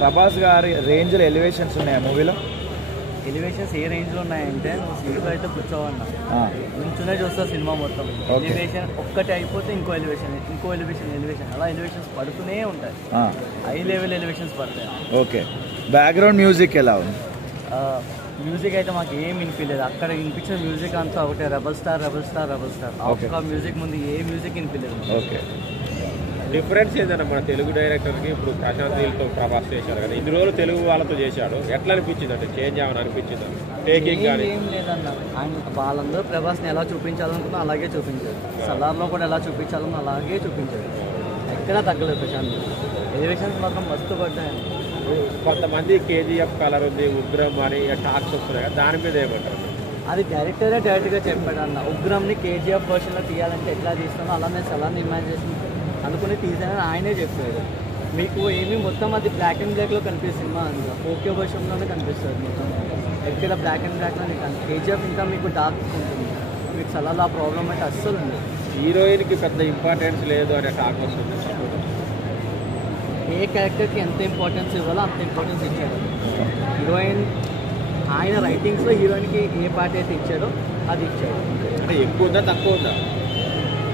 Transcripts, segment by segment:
ప్రభాస్ గారి రేంజ్లో ఎలివేషన్స్ ఉన్నాయా మూవీలో? ఎలివేషన్స్ ఏ రేంజ్లో ఉన్నాయంటే నువ్వు సీట్లో అయితే కూర్చోవన్నా, నుంచునే చూస్తావు సినిమా మొత్తం. ఎలివేషన్ ఒక్కటి అయిపోతే ఇంకో ఎలివేషన్ అలా ఎలివేషన్స్ పడుతూనే ఉంటాయి. హై లెవెల్ ఎలివేషన్స్ పడతాయి. ఓకే, బ్యాక్గ్రౌండ్ మ్యూజిక్ ఎలా ఉంది? మ్యూజిక్ అయితే మాకు ఏం వినిపించలేదు. అక్కడ వినిపించిన మ్యూజిక్ అంతా ఒకటే, రెబల్ స్టార్. ఒక్క మ్యూజిక్ ముందు ఏ మ్యూజిక్ వినిపించలేదు. ఓకే, డిఫరెన్స్ ఏంటంటే మన తెలుగు డైరెక్టర్కి ఇప్పుడు ప్రశాంత్ నీల్తో ప్రభాస్ చేశారు కదా, ఇన్ని రోజులు తెలుగు వాళ్ళతో చేశాడు, ఎట్లా అనిపించింది? అంటే చేంజ్ అవ్వని అనిపించింది టేకింగ్ కానీ? ఏం లేదన్న, ఆయన వాళ్ళందరూ ప్రభాస్ని ఎలా చూపించాలనుకున్నా అలాగే చూపించారు. సలార్లో కూడా ఎలా చూపించాలన్నా అలాగే చూపించారు. ఎక్కడా తగ్గలేదు ప్రశాంత్. ఎలివేషన్స్ మాత్రం మస్తు పడ్డాయి. కొంతమంది కేజీఎఫ్ కలర్ ఉంది, ఉగ్రం అని టాక్స్ వస్తున్నాయి కదా, దాని మీద ఏమంటారు? అది డైరెక్ట్గా చెప్పాడు అన్న. ఉగ్రంని కేజీఎఫ్ వర్షన్లో తీయాలంటే ఎట్లా తీస్తానో అలానే సలార్ని ఇమాజినేషన్ అనుకుని తీసానని ఆయనే చెప్పాడు. మీకు ఏమి మొత్తం అది బ్లాక్ అండ్ బ్లాక్లో కనిపిస్తుంది సినిమా, అందులో 4K వర్షన్లోనే కనిపిస్తుంది మొత్తం. ఎక్కడ బ్లాక్ అండ్ బ్లాక్లో నీకు కేజీఎఫ్ ఇంకా మీకు డార్క్ ఉంటుంది. మీకు సలార్లో ఆ ప్రాబ్లం అయితే అస్సలు ఉంది. హీరోయిన్కి పెద్ద ఇంపార్టెన్స్ లేదు అనే టాక్ వస్తుంది. ఏ క్యారెక్టర్కి ఎంత ఇంపార్టెన్స్ ఇవ్వాలో అంత ఇంపార్టెన్స్ ఇచ్చాడు హీరోయిన్. ఆయన రైటింగ్స్లో హీరోయిన్కి ఏ పార్ట్ అయితే ఇచ్చాడో అది ఇచ్చాడు. అంటే ఎక్కువ ఉందా తక్కువ ఉందా?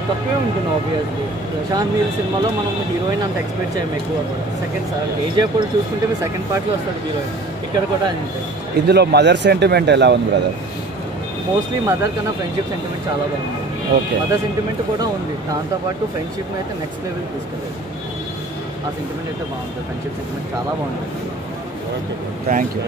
తక్కువే ఉంటుంది ఆబ్వియస్లీ. ప్రశాంత్ నీల్ సినిమాలో మనం హీరోయిన్ అంత ఎక్స్పెక్ట్ చేయము ఎక్కువ కూడా. సెకండ్ కేజీఎఫ్ కూడా చూసుకుంటే మీరు సెకండ్ పార్ట్లో వస్తాడు హీరోయిన్. ఇక్కడ కూడా అంతే. ఇందులో మదర్ సెంటిమెంట్ ఎలా ఉంది బ్రదర్? మోస్ట్లీ మదర్ కన్నా ఫ్రెండ్షిప్ సెంటిమెంట్ చాలా బాగుంది. ఓకే, మదర్ సెంటిమెంట్ కూడా ఉంది, దాంతోపాటు ఫ్రెండ్షిప్ని అయితే నెక్స్ట్ లెవెల్ తీసుకెళ్ళారు. ఆ సెంటిమెంట్ అయితే బాగుంటుంది, ఫ్రెండ్షిప్ సెంటిమెంట్ చాలా బాగుంటుంది. Okay, thank you.